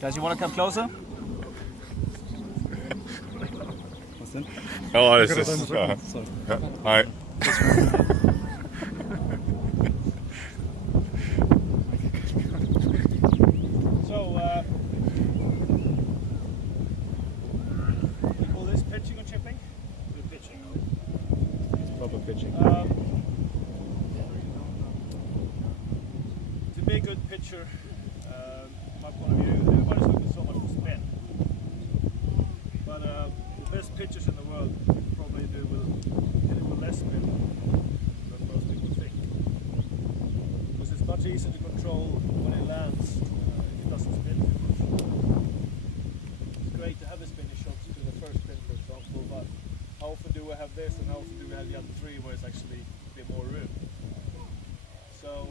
Guys, you want to come closer? Ja, det är så. Nej. So, we call this pitching or chipping? We're pitching. Proper pitching. To be a good pitcher, my point of view, everybody's looking so much for spin. But the best pitchers in the world probably hit it with less spin than most people think. Because it's much easier to control when it lands if it doesn't spin too much. It's great to have the spinning shots to the first spin, for example, but how often do we have this and how often do we have the other three where it's actually a bit more room? So,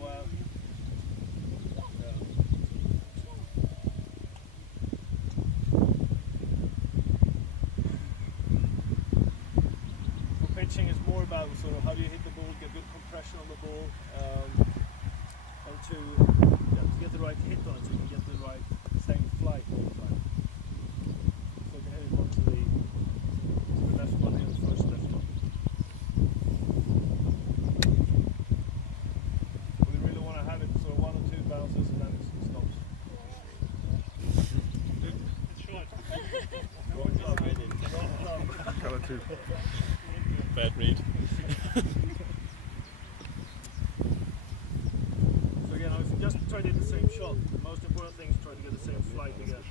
pitching is more about sort of how do you hit the ball, get good compression on the ball, and to get the right hit on it, so you can get the right same flight all the time. So you can hit it one to the left one and the first left one. We really want to have it sort of 1 or 2 bounces and then it stops. It's short. Wrong club, wrong club. Color 2. Bad read. So again, if you just try to hit the same shot, the most important thing is try to get the same flight again.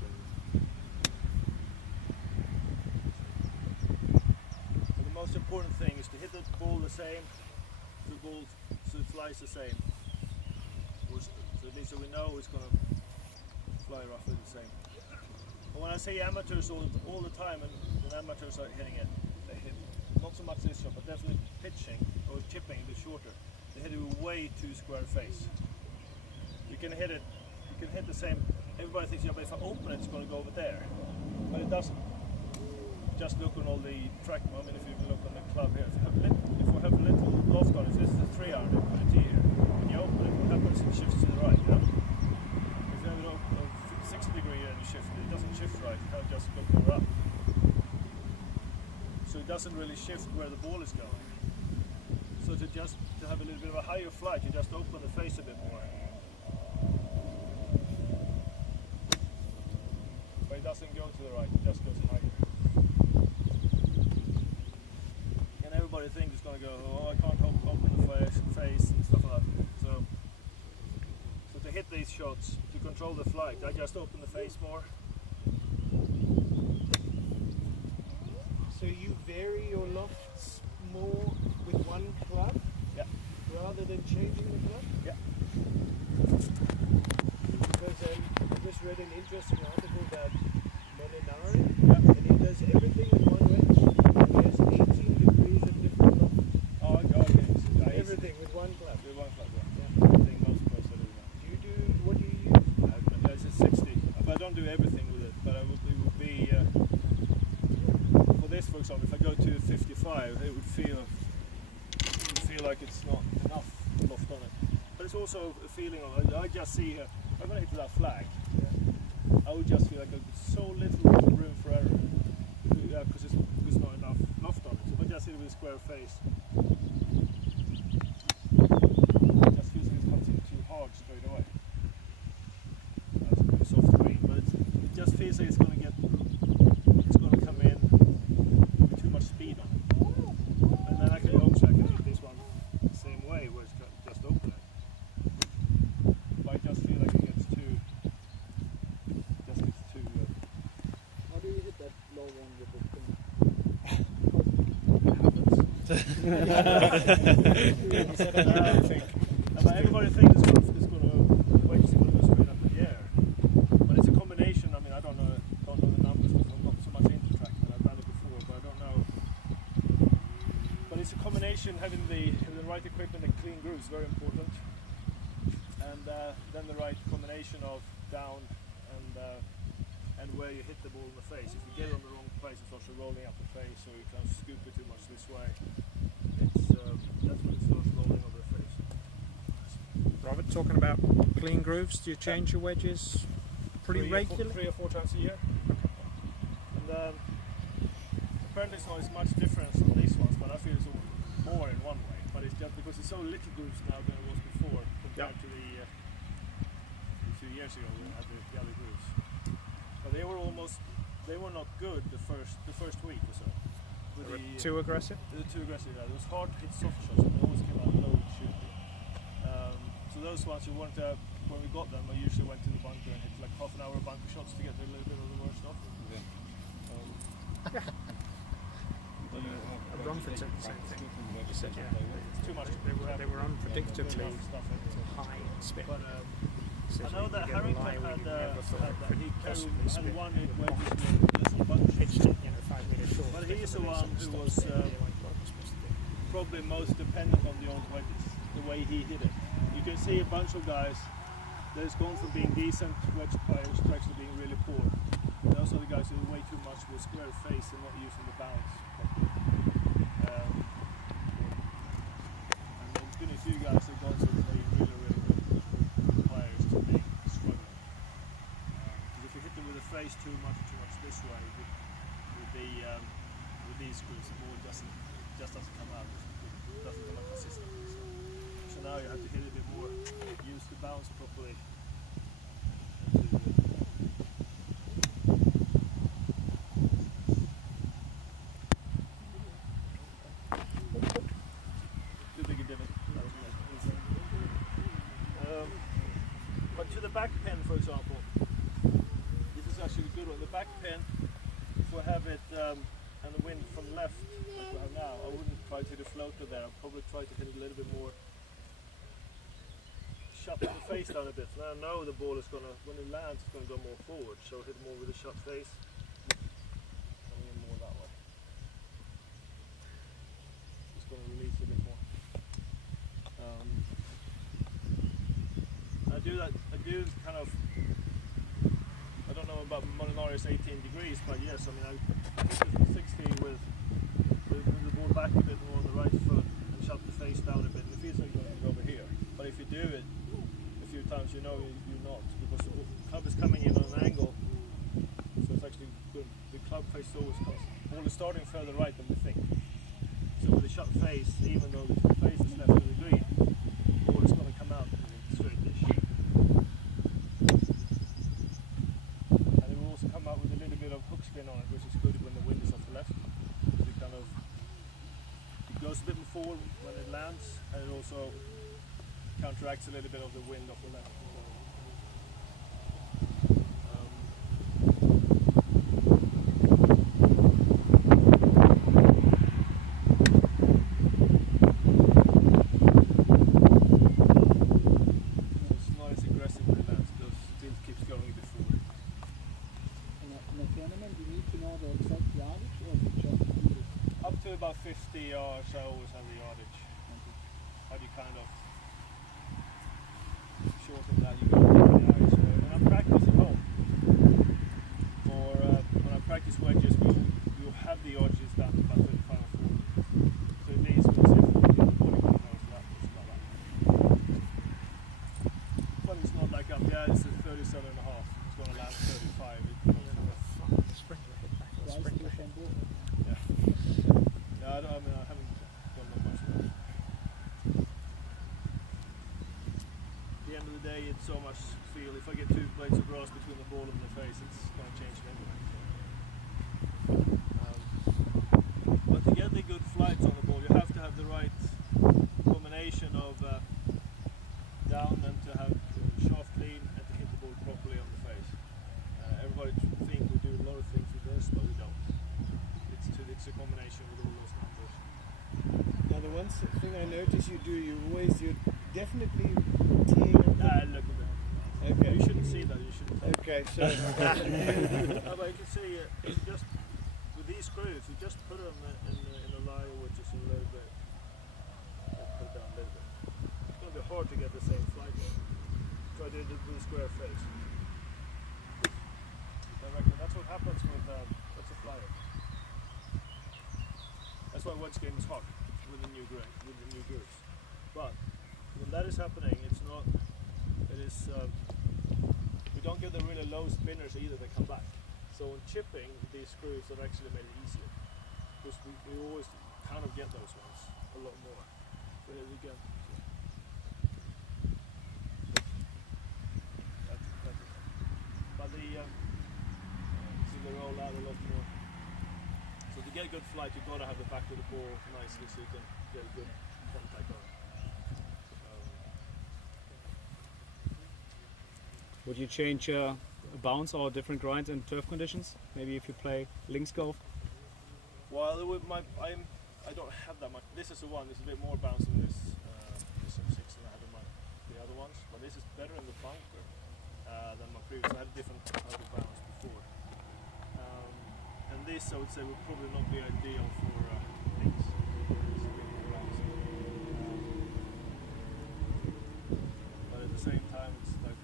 So the most important thing is to hit the ball the same, so it flies the same. So at least so we know it's going to fly roughly the same. But when I say amateurs all the time, and amateurs are hitting it, they hit not so much this shot, but definitely pitching or chipping a bit shorter. They hit it with way too square face. You can hit the same. Everybody thinks, yeah, but if I open it, it's going to go over there, but it doesn't. Just look on all the track. I mean, if you look on the club here, if we have a little loft on it, if this is a 3-iron, put it here. When you open it, what happens? It shifts to the right. Yeah. If you have it open 60 degree and you shift it, it doesn't shift right. It kind of just goes up. So it doesn't really shift where the ball is going. So to have a little bit of a higher flight, you just open the face a bit more. But it doesn't go to the right, it just goes higher. And everybody thinks it's going to go, oh, I can't open the face and stuff like that. So to hit these shots, to control the flight, I just open the face more. So you vary your lofts more with one club? Yeah. Rather than changing the club? Yeah. Because I just read an interesting article about Molinari, and he does everything with one wedge. He has 18 degrees of different loft. Oh, okay. Everything with one club. With one club, Yeah. I think most players do that. What do you use? It's a 60, but I don't do everything with it. But it would be for this, for example, if I go to 55, it would feel like it's not enough loft on it. But it's also a feeling of I just see here. I'm going to hit that flag. I would just feel like there's so little room for error. Yeah, because there's not enough loft on it. So if I just hit it with a square face, it just feels like it comes in too hard straight away. That's a bit soft green, but it just feels like it's going to come in with too much speed on it. And then I can hit this one the same way, where it's just open it. But I just feel like it gets too. How do you hit that low one with the thing? Everybody thinks it's going to wedge is going to go straight up in the air, but it's a combination. I mean, I don't know the numbers because I'm not so much into TrackMan. I've done it before, but I don't know. But it's a combination. Having the right equipment and clean grooves is very important, and then the right combination of down and where you hit the ball in the face. If you get it on the wrong place, it starts rolling up the face, or you kind of scoop it too much this way. That's when it starts rolling over the face. Robert, talking about clean grooves, do you change your wedges Pretty regular? 3 or 4 times a year. And apparently it's not as much difference on these ones, but I feel it's more in one way. But it's just because it's so little groups now than it was before compared to the a few years ago when we had the other groups. But they were not good the first week or so. Too aggressive? They were too aggressive. Yeah. It was hard to hit soft shots. They always came out low shooting. So those ones you wanted to, when we got them, I usually went to the bunker and hit like half an hour of bunker shots to get a little bit of the worst off. A run for the same thing. You said, yeah, It's too much. they were unpredictably high in spin. But I know that Harrington had one where he pitched it, 5 meter short. but he's the one who was probably most dependent on the old wedges, the way he hit it. You can see a bunch of guys that has gone from being decent wedge players to actually being really poor. Those are the guys who are way too much with square face and not using the bounce properly. And there's been a few guys that have gone from being really good players to being struggling. Because if you hit them with the face too much this way, with these screws, the ball just doesn't come out. It doesn't come out consistently. So now you have to hit it a bit more, use the bounce properly. Too big a divot. But to the back pin, for example, this is actually a good one. The back pin, if we have it and the wind from left, like we have now, I wouldn't try to hit a floater there. I'd probably try to hit it a little bit more, shut the face down a bit. So now I know the ball is going to, when it lands, it's going to go more forward. So hit more with a shut face, coming in more that way. Just going to release a bit more. I do kind of, I don't know about Molinari's 18 degrees, but yes, I mean, I did 60 with the ball back a bit more on the right foot and shut the face down a bit. And it feels like you're going to go over here. But if you do it a few times, you know you're not, because the club is coming in on an angle, so it's actually good. The club face always comes, ball is starting further right than we think. So with a shut face, even though the face is left of the green, the ball is going to come out straight-ish. And it will also come out with a little bit of hook spin on it, which is good when the wind is off the left. It goes a bit more forward when it lands, and it also counteracts a little bit of the wind off the left. It's not as aggressive when it lands, it still keeps going a bit forward. In a tournament, you need to know the exact yardage, or you just use it? Up to about 50 yards, I always have the yardage. How do you kind of shorten that? You go to the eyes. When I practice at home, or when I practice wedges, we'll have the yardages down to about 35 or 40. So it means when you see the body goes that, it's about that. But it's not like up, yeah, it's a 37 and a half. It's going to land 35. Sprinkler hit back. Twice Sprinkler to hit. shampoo. Yeah. No, I haven't done that much of that. At the end of the day, it's so much feel. If I get 2 blades of grass between the ball and the face, it's going to change it anyway. But to get the good flights on the ball, you have to have the right combination of down and to have shaft lean and to hit the ball properly on the face. Everybody think we do a lot of things with this, but we don't. It's a combination with all those numbers. Now the one thing I notice you do, you're definitely teeing up. Look at that. Okay. You shouldn't see that. You shouldn't. Okay, so No, but you can see if you just with these screws, you just put them in a lie which is a little bit, put it down a little bit. It's going to be hard to get the same flight. Try to do the square face. I reckon that's what happens with that's a flyer. That's why wedge game is hard with the new grooves. But when that is happening, it's not. It is. We don't get the really low spinners either, they come back. So in chipping, these screws have actually made it easier. Because we always kind of get those ones a lot more. So here we go. But so they roll out a lot more. So to get a good flight, you've got to have the back of the ball nicely so you can get a good contact on it. Would you change bounce or different grinds in turf conditions? Maybe if you play links golf? Well, I don't have that much. This is the one. This is a bit more bounce than this. This is 6 than I had in the other ones. But this is better in the bunker than my previous. I had a different type of bounce before. And this, I would say, would probably not be ideal for links. It's a bit more bounce. But at the same time, it's like,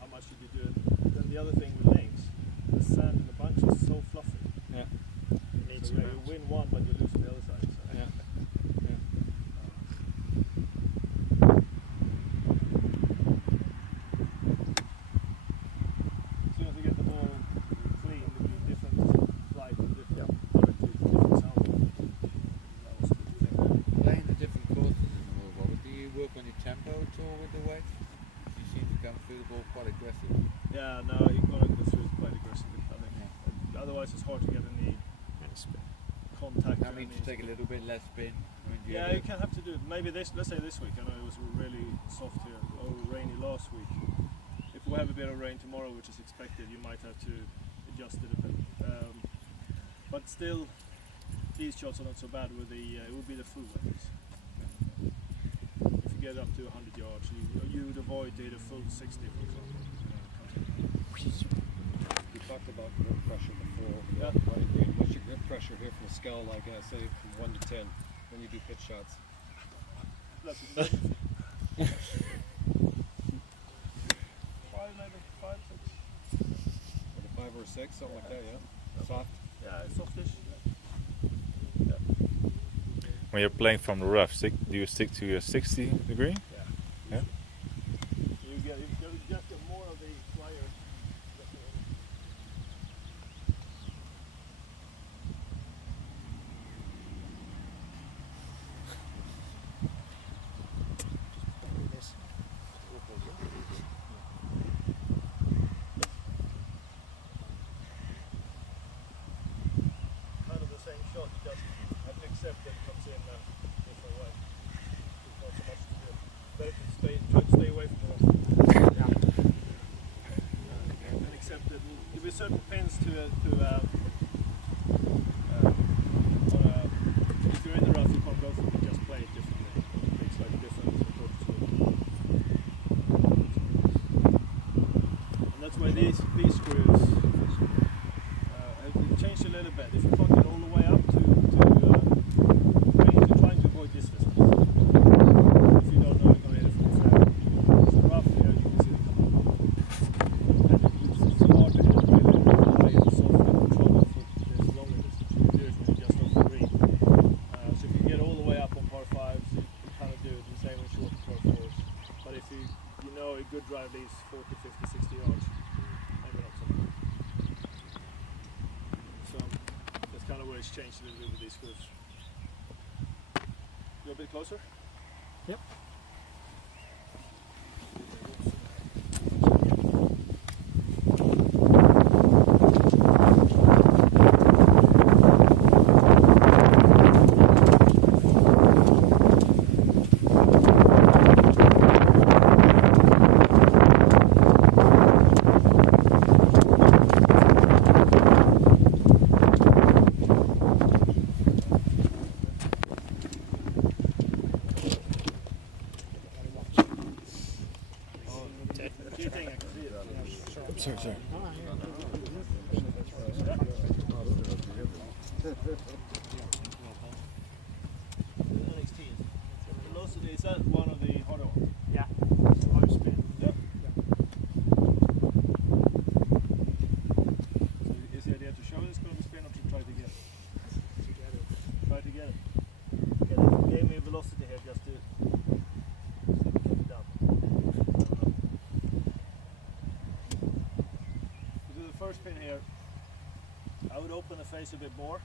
how much should you do it? Then the other thing with links, the sand in the bunch is so fluffy. Yeah. So you win one, but you lose on the other side. So. Yeah. As soon as you get the ball clean, it will be different flight and different direction, different sound. That was the thing. Playing the different courses in the world, Robert, do you work on your tempo at all with the wedge? You seem to come through the ball quite aggressive. Yeah, no, you've got to go through it quite aggressively, I think. Otherwise it's hard to get any contact. That means to take a little bit less spin. I mean, Yeah, you can have to do it. Maybe let's say this week. I know it was really soft here, or rainy last week. If we have a bit of rain tomorrow, which is expected, you might have to adjust it a bit. But still, these shots are not so bad with the, it would be the full wedges. If you get up to 100 yards, you would avoid the full 60, for example. We talked about grip pressure before. Yeah. What's your grip pressure here from a scale, like say from 1 to 10 when you do pitch shots? That's it. 5, maybe 5, 6. Like a 5 or a 6, something like that, yeah? Soft? Yeah, it's softish. When you're playing from the rough, do you stick to your 60 degree? Yeah. You just get more of the flyer. Kind of the same shot, you just have to accept that it comes in a different way. There's not so much to do. Better to try to stay away from the rough. And accept that there'll be certain pins if you're in the rough, you can't go for it, you just play it differently. It takes like a different approach to it. And that's why these screws have changed a little bit. If you can't get all the way up to range, you're trying to avoid this distance. If you don't know you're going to hit it from the fair. So rough here, you can see it coming. And it's hard to hit it really high and soft and control it for this longer distance. You can do it when you're just off the green. So if you get all the way up on par 5s, you kind of do it the same in short par 4s. But if you know a good drive leaves 40, 50, 60 yards, maybe not so much. So that's kind of where it's changed a little bit with these screws. Go a bit closer? Yep. Do you think I can see it? Sorry. Velocity, is that one of the harder ones? Yeah. High spin. Yep. So is the idea to show this going to spin or to try to get it? Try to get it. Okay, they gave me velocity here just to cut it down. face a bit more.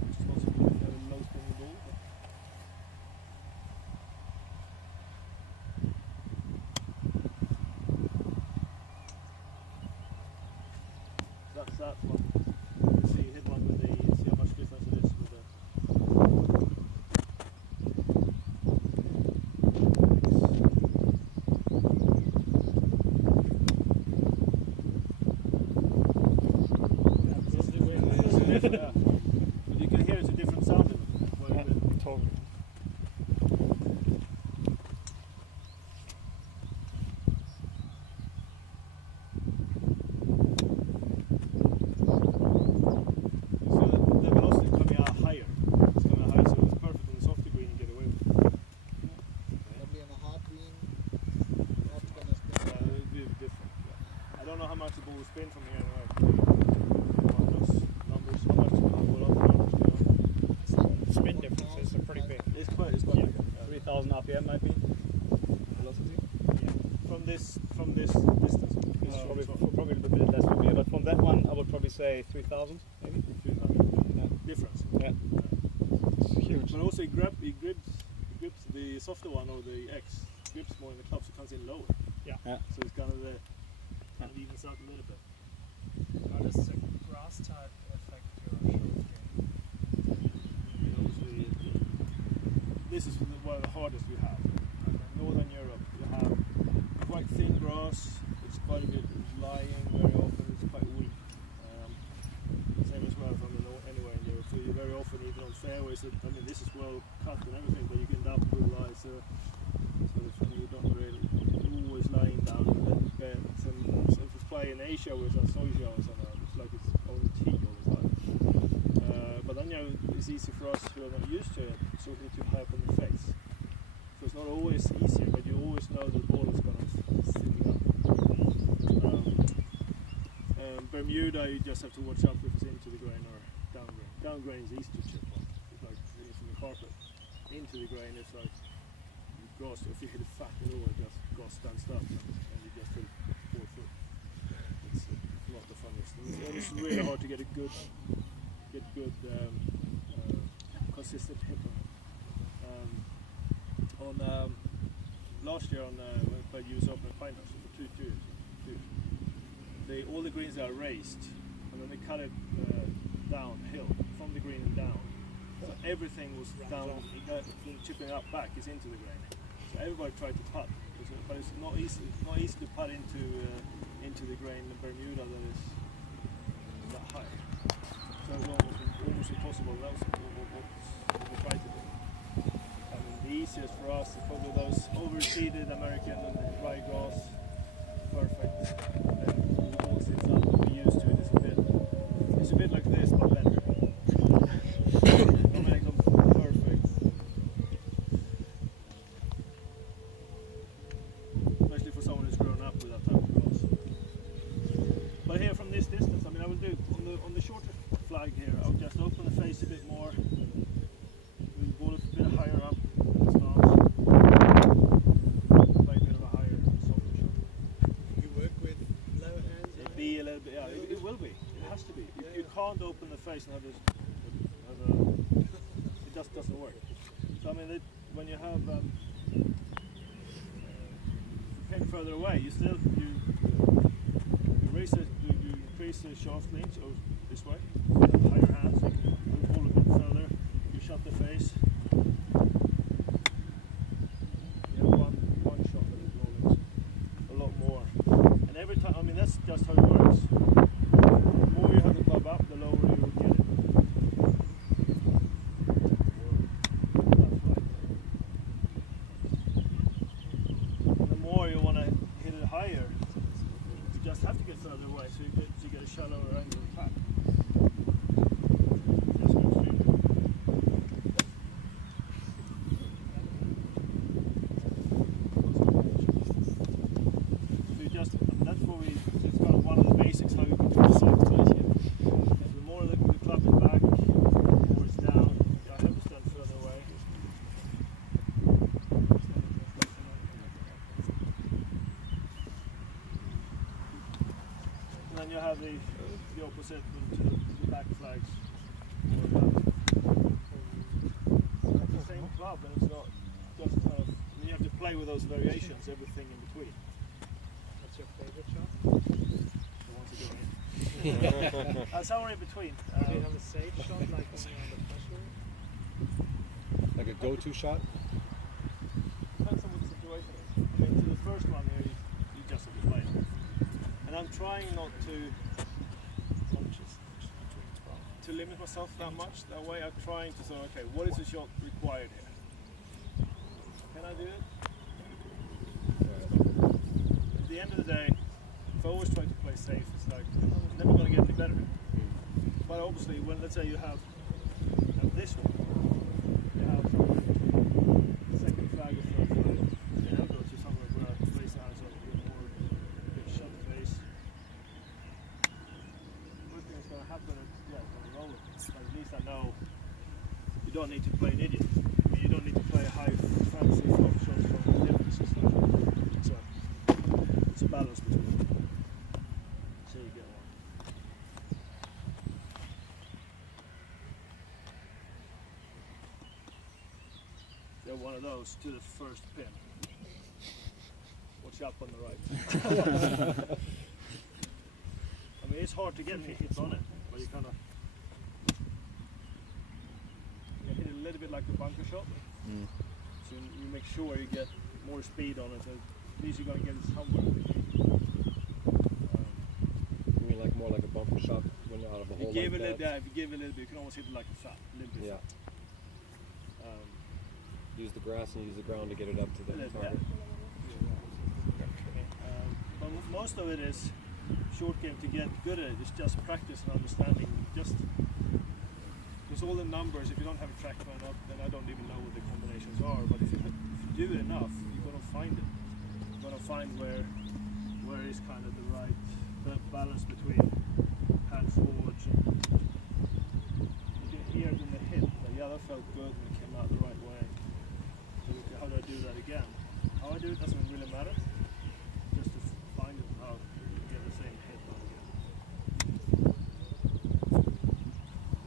Which is not so good if you have a low spinning ball. But that's that one. You see, hit one with the, see how much difference it is with the. Yeah. But you can hear it's a different sound in it. Quite a bit. Totally. So the velocity is coming out higher. It's coming out higher, so it's perfect on the softer green and get away with it. Probably on a hard green, not gonna spin. It'll be different. Yeah. I don't know how much the ball will spin from here anyway. Those numbers, how much what other numbers do you know? Spin differences are pretty big. It's quite big. Yeah. 3,000 RPM might be velocity. From this distance. This Probably a little bit less for me, but from that one I would probably say 3,000 maybe. difference. Yeah. It's huge. But also it grips the softer one or the X grips more in the club, so it comes in lower. Yeah. So it's kind of evens out a little bit. How does the grass type affect your short game? Obviously, this is one of the hardest we have. Northern Europe, you have quite thin grass. It's quite a bit lying very often. It's quite weak. Same as well from anywhere in Europe. So you very often even on fairways. I mean, this is well cut and everything, but you can end up with lies. So you don't really always lying down in the beds. And so if it's play in Asia with a soja or something, it's like it's on the tee all the time. But then it's easy for us who are not used to it, so we need to high up on the face. So it's not always easier, but you always know the ball is going to sit up. Bermuda, you just have to watch out if it's into the grain or down grain. Down grain is easy to chip on. It's like hitting from the carpet. Into the grain, it's like grass. If you hit it fat at all, it just grass stands up and you just hit 4 foot. It's not the funniest. And it's really hard to get a good consistent hit on it. Last year when we played US Open at Finals for 2 all the greens are raised, and then they cut it downhill from the green and down. So everything was down, chipping up back is into the grain. So everybody tried to putt, but it's not easy. It's not easy to putt into the grain in Bermuda that is that high. So it's almost impossible. That was what we tried to do. I mean, the easiest for us is probably those overseeded American and dry grass. Perfect. The ball sits up. We used to it. It's a bit like this, but better. Don't make them perfect. Especially for someone who's grown up with that type of grass. But here from this distance, I mean, I will do on the shorter flag here. I'll just open the face a bit more. With the ball a bit higher up. A little bit, yeah, it will be. It has to be. You can't open the face and have this. It just doesn't work. So I mean, when you have came further away, you raise it, you increase the shaft length or this way. You have higher hands. So you can move the ball a bit further. You shut the face. You have one shot at the ball. A lot more. And every time, I mean, that's just how it works. The more you have the club up, the lower you will get it. And the more you want to hit it higher, you just have to get further away so you get a shallower angle of attack. That's what it's doing. That's what it's kind of one of the basics how you can do the soft touch here. The more the club is back, the more it's down. I have to stand further away. And then you have the opposite. back flags. It's the same club, and it's not just kind of. You have to play with those variations, everything in between. What's your favorite shot? The ones you're doing it. Somewhere in between. Do you have a safe shot like when you're under pressure? Like a go-to shot? Depends on what the situation is. I mean, so the first one here, you just have to play it. And I'm trying not to limit myself that much. That way, I'm trying to say, okay, what is the shot required here? Can I do it? At the end of the day, if I always try to play safe, it's like I'm never going to get any better. But obviously, when let's say you have this one, you have second flag or third flag, then I'll go to somewhere where I place hands on a more shut face. Worst thing that's going to happen is, yeah, it's going to roll it. But at least I know you don't need to play an idiot. I mean, you don't need to play a high fancy flop shot from the limits. It's a balance between them. So you get one. Get one of those to the first pin. Watch up on the right. I mean, it's hard to get any hits on it, but you kind of hit it a little bit like the bunker shot. So you make sure you get more speed on it, so at least you're going to get it somewhere. You mean like more like a bumper shot when you're out of the hole? If you give like it a that? if you give it a little bit, you can almost hit it like a fat, a little bit Yeah. fat. Use the grass and use the ground to get it up to the Yeah. target. But most of it is short game to get good at it. It's just practice and understanding. Just because all the numbers, if you don't have a trackman up, then I don't even know what the combinations are. But if you do it enough, you're gonna find it. You're gonna find where is kind of the right balance between hand forwards. And you can hear it in the hip. That yeah, that felt good and it came out the right way. So how do I do that again? How I do it doesn't really matter. Just to find it how to get the same hit on again.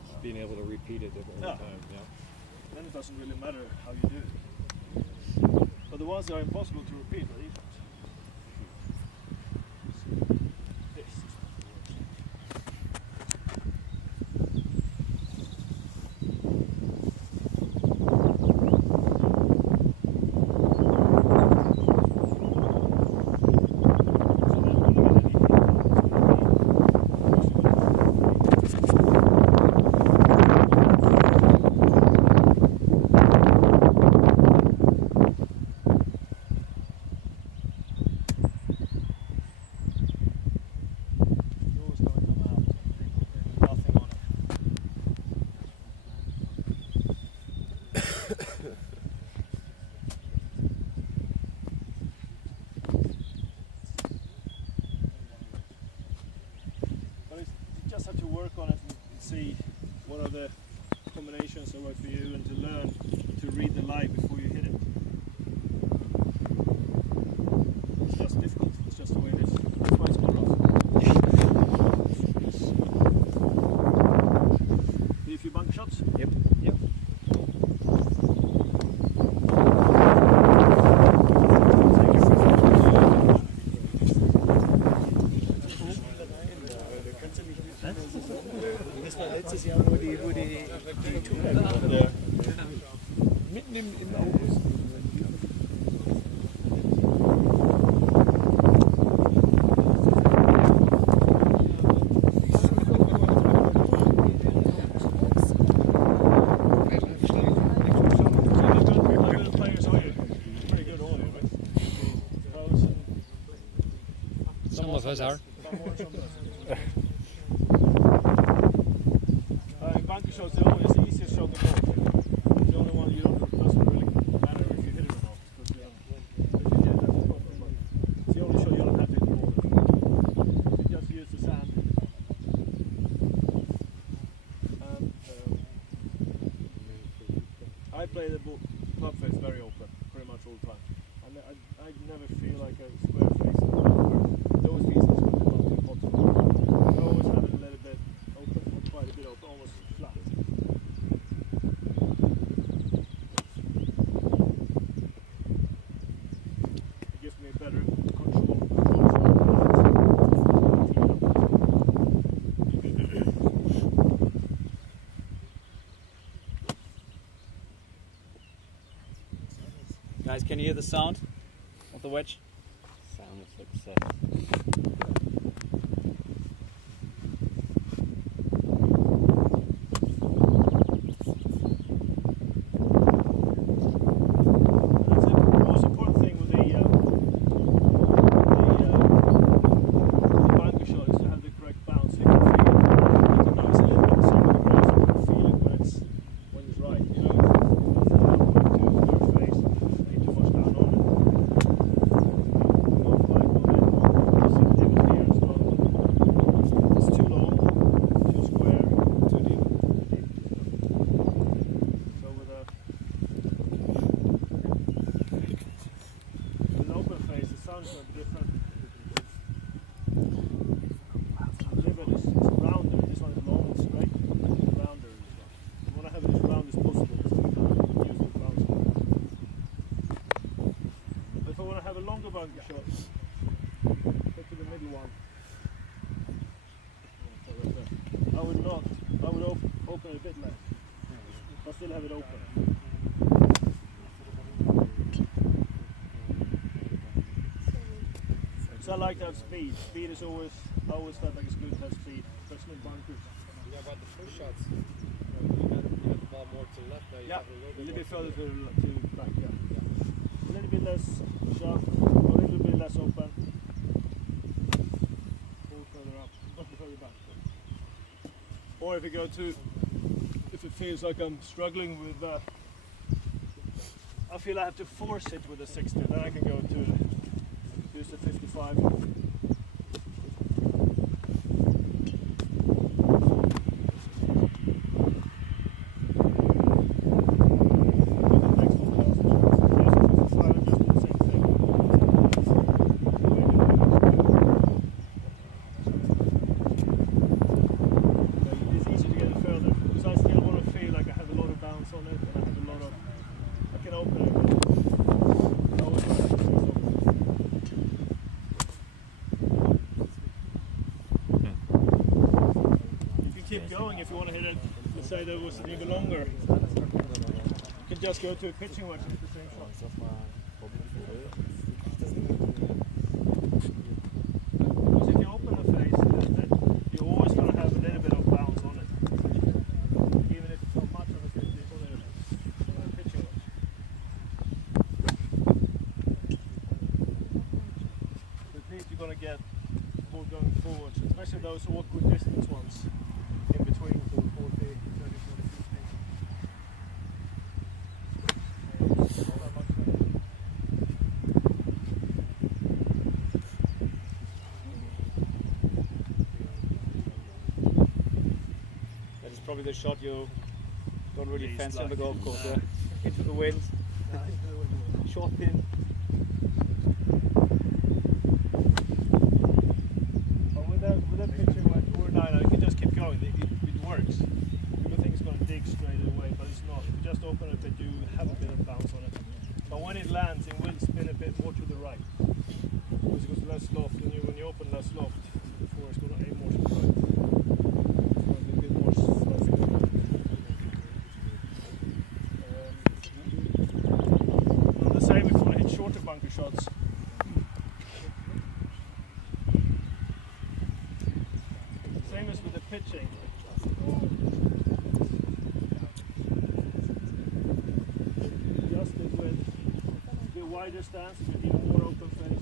Just being able to repeat it every Yeah. time. Yeah. Then it doesn't really matter how you do it. But the ones that are impossible to repeat are these ones. This is have to work on it and see what are the combinations that work for you and to learn to read the lie before you hit it. It's just difficult, it's just the way it is. That's why it's called rough. Do you few bunker shots? Yep. Yep. Das war letztes Jahr, wo die Tour gewonnen Ja. mitten im August. Some of us are. Bunker shots is always the easiest shot to go. It's the only one you don't, doesn't really matter if you hit it or not. Because, if you hit it, that's a problem. But it's the only shot you don't have to hit the ball. You just use the sand. And I play the club face very open, pretty much all the time. And I never feel like a square face. Those pieces would come to the bottom. I always have it a little bit open, quite a bit Guys, can you hear the sound of the wedge? Sound of success. That's the most important thing with the bunker shot is to have the correct bounce. You can feel it. You know it's a little bit some of the balls, you can feel it when it's right. You know, if you have to your face, ain't too much down on it. Not like on it. You see the image here as well. It's too long, too square, too deep. So with an open face, the sound is not different. Rivet is rounder. This one is long and straight. It's rounder. You want to have it as round as possible, so you can use the bounce. But if I want to have a longer bunker shot, take to the middle one. I would not. I would open it a bit less. But still have it open. So I like to have speed. Speed is always, I always felt like it's good to have speed, especially in bunkers. Yeah, about the first shots, you had the ball more to the left. Now you Yeah, have it a little bit more further to back, yeah. A little bit less sharp, a little bit less open. Pull further up, not further back. Or if you go to, if it feels like I'm struggling with, I feel I have to force it with a 60, then I can go to use the 55. It's easy to get it further because I still want to feel like I have a lot of bounce on it and I have a lot of, I can open it. I always try to have it open. You can keep going if you want to hit it. Let's say there was even longer. You can just go to a pitching wedge and hit the same shot. Because if you open the face, you're always going to have a little bit of bounce on it. Even if it's not much of a 50, it's only a pitching wedge. So at least you're going to get ball going forward, especially those awkward distance ones in between to 40, 30, 40, 50. That is probably the shot you don't really Least fancy on the like. golf course. Nah. Into the wind, short pin. But with that pitching wedge or 9, you can just keep going. It works. People think it's going to dig straight away, but it's not. If you just open it, you have a bit of bounce on it. But when it lands, it will spin a bit more to the right. Because it goes less loft, and when you open less loft, before it's going to aim more to the right. It's going to be a bit more slightly. And the same if you want to hit shorter bunker shots. Same as with the pitching. Just it with the wider stance, you can even more open face.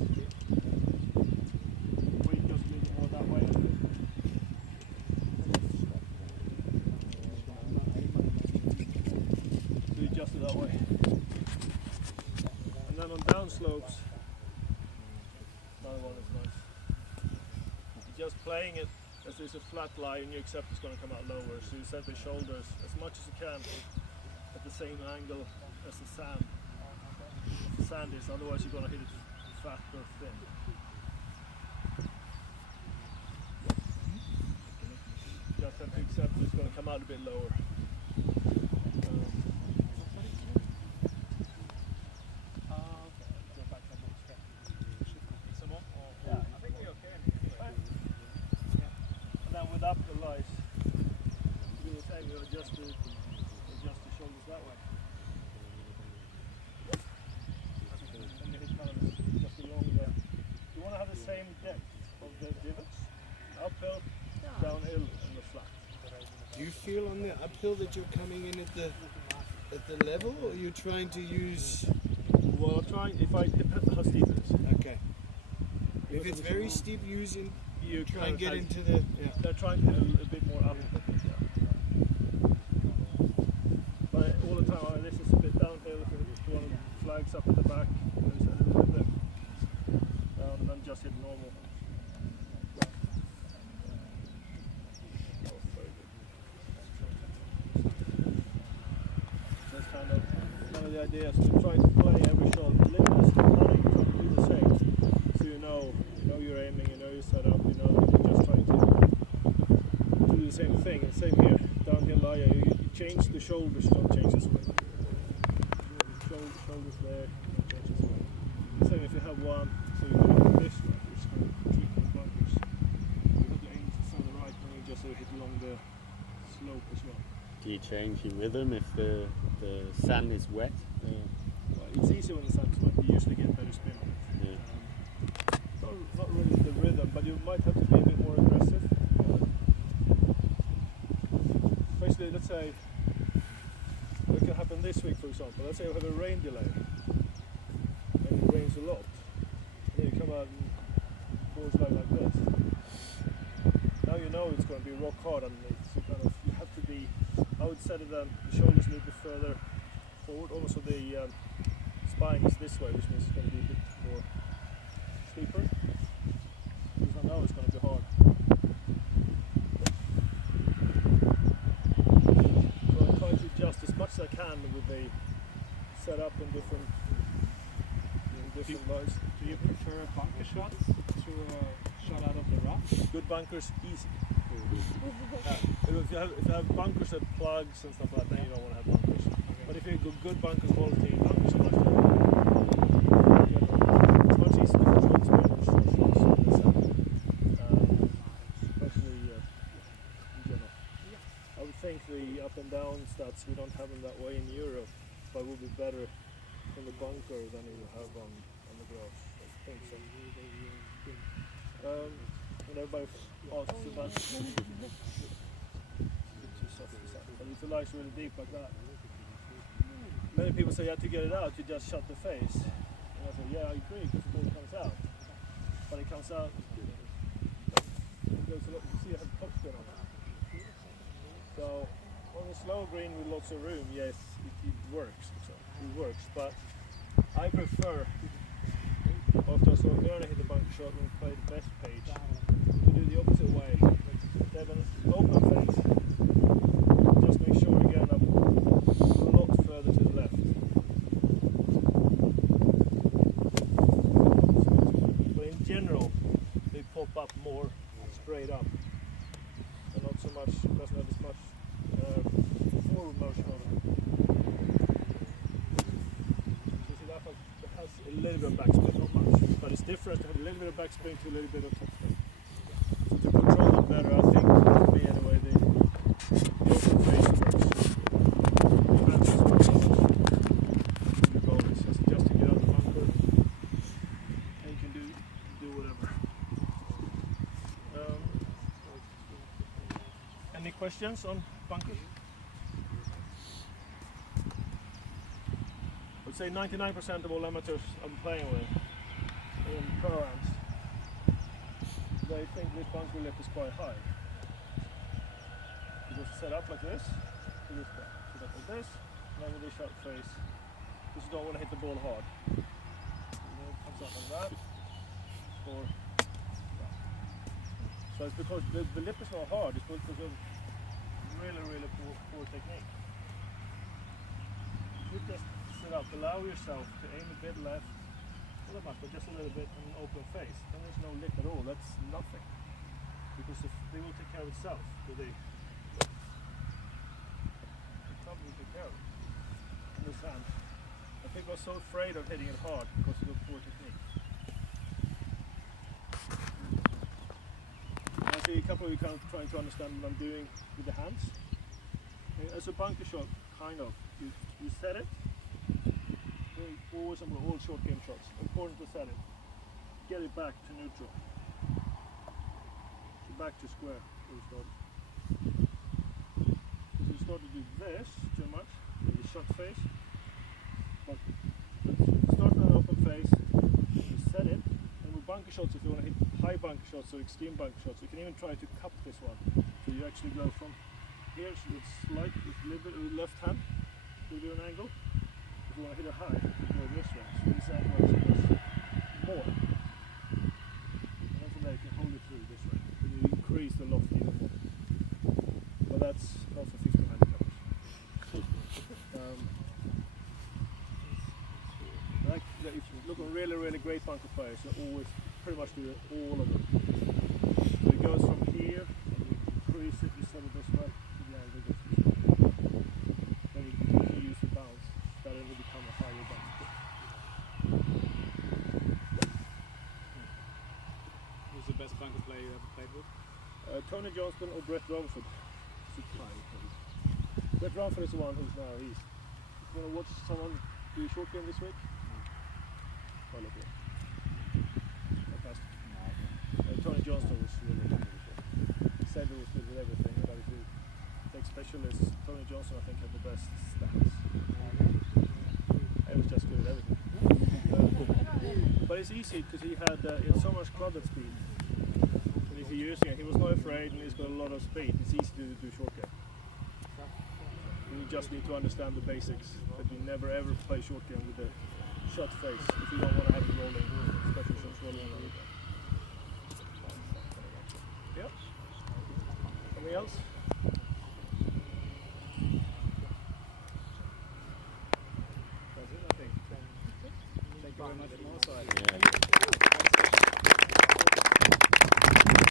Weight goes a little more that way. So you adjust it that way. And then on down slopes, another one is nice. You're just playing it as there's a flat lie and you accept it's going to come out lower. So you set the shoulders as much as you can at the same angle as the sand. The sand is, otherwise you're going to hit it fat or thin. You just have to accept it's going to come out a bit lower. And then with up the lies, you do the same, you adjust the shoulders that way. same depth of the divots, uphill, downhill, and the flat. Do you feel on the uphill that you're coming in at the level, or are you trying to use? Well, I'll try if I depends how steep it is. Okay. If it's very steep, using You try and get kind of into the. Yeah. They're trying to hit a bit more up. But all the time, this is a bit downhill. If you want flags up at the back, there's a little bit down, and then just hit normal. That's kind of the idea. So you try to play every shot. Limits the putting, try to do the same. So you know you're aiming, you know your setup, you know you're just trying to do the same thing. And same here, downhill lie, you change the shoulders, don't change the swing. Shoulders there, don't change the swing. Same if you have one, so you do this one, you're just going to keep the bunkers. You have to aim to the right, and you just hit along the slope as well. Do you change your rhythm if the sand is wet? Well, it's easier when the sun's wet, you usually get better spin on it. Yeah. Not really the rhythm, but you might have to be a bit more aggressive. Basically, let's say what can happen this week, for example. Let's say you have a rain delay, and it rains a lot. And then you come out and ball slide like this. Now you know it's going to be rock hard underneath. So you have to be. I would set it the shoulders a little bit further forward. Also, the spine is this way, which means it's going to be a bit more steeper. Because I know it's going to be hard. So I try to adjust as much as I can with the setup and different lies. Do you prefer bunker shots to a shot out of the rough? Good bunkers, easy. If you have bunkers that plugs and stuff like that, then you don't want to have bunkers. But if you have good bunkers quality, bunkers are much better. It's much easier to control spin on short shots, especially in general. I would think the up and down stats, we don't have them that way in Europe, but it will be better in the bunker than you have on the grass. I think so. And everybody asks about but if the light's really deep like that. Many people say you have to get it out, you just shut the face. And I say, yeah, I agree, because the ball comes out. But it comes out, it goes a lot, you see I have top spin on it. So, on a slow green with lots of room, yes, it works. So it works, but I prefer, after I saw Erna hit the bunker shot and play the best page, to do the opposite way. They have an open face. Just make sure you get up a lot further to the left. But in general, they pop up more straight up. And not so much, doesn't have as much forward motion on it. So see that has a little bit of backspin, not much. But it's different to have a little bit of backspin to a little bit of topspin. So to control it better, I think, for me anyway, the open face works. The goal is just to get out the bunker, and you can do whatever. Any questions on bunkers? I would say 99% of all amateurs I'm playing with in pro-ams, they think this bunker lip is quite high. You just set up like this, to this back. Set up like this, and then with this shut face, because you don't want to hit the ball hard. It comes up like that, or that. So it's because the lip is not hard, it's because of really poor technique. You just set up, allow yourself to aim a bit left, not that much, but just a little bit in an open face. Then there's no lip at all, that's nothing. Because they will take care of itself. They probably take care of it. In the sand. I think I was so afraid of hitting it hard because of the poor technique. I see a couple of you kind of trying to understand what I'm doing with the hands. As a bunker shot, kind of. You set it. Always on all short game shots. Important to set it. Get it back to neutral. back to square. We start. Because you start to do this too much, maybe shot face. But start on an open face, you set it, and with bunker shots, if you want to hit high bunker shots or extreme bunker shots, you can even try to cup this one. So you actually go from here, so it's slight, it's a little bit with left hand, you do an angle. If you want to hit it high, you go this way. So this angle actually goes more. And then from there you can hold it through this way. Then you increase the loft even more. But that's not for 50 handicappers. Like, if you look at really great bunker players, you always pretty much do all of them. So it goes from here, and you increase it, you set it this way, to the angle goes this way. Then you use the bounce, that it will become a higher bounce. Who's the best bunker player you ever played with? Tony Johnston or Brett Romford. Brett Romford is the one who's now, he's going to watch someone do a short game this week. Oh, look here. Tony Johnston was really good before. He said he was good with everything, but if you take specialists, Tony Johnston I think had the best stats. He was just good at everything. But it's easy because he had so much club speed. And if you're using it, he was not afraid and he's got a lot of speed. It's easy to do short game. You just need to understand the basics, but you never ever play short game with the shot face if you don't want to have it rolling, special shots rolling on it. Yep. Anything else? That's it, I think. Thank you very much.